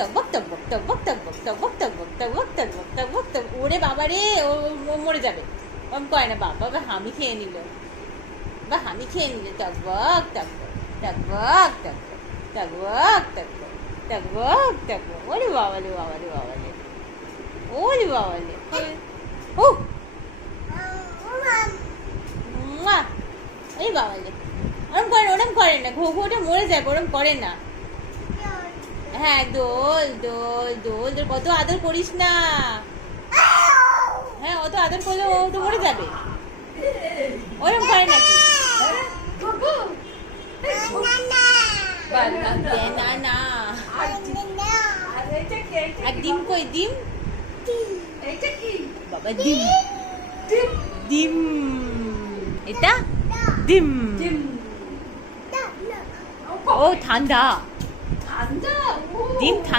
টকবক টকবক টকবক টকবক টকবক টকবক টকবক টকবক টকবক টক। ওরে বাবা রে, ও মরে যাবে। ওরম করে না, বাবা বা হামি খেয়ে নিল, বা হামি খেয়ে নিল। টকবক টকবক টকবক টকবক টকবক টকবক টকবক টকবক। ওরে বাবালে বাবালে বাবালে, ওরে বাবালে। ও এই বাবালে, ওরম করে না, ঘুঘুটা মরে যাবে, ওরম করে না। হ্যাঁ, দোল দোল দোল দোল, কত আদর করিস না। হ্যাঁ, অত আদর করলে ও তো মরে যাবে। ওরম করে নাকি? না না, আর ডিম কই? ডিম বাবা, ডিম ডিম, এটা ডিম। ও ঠান্ডা, ডিম ঠান্ডা।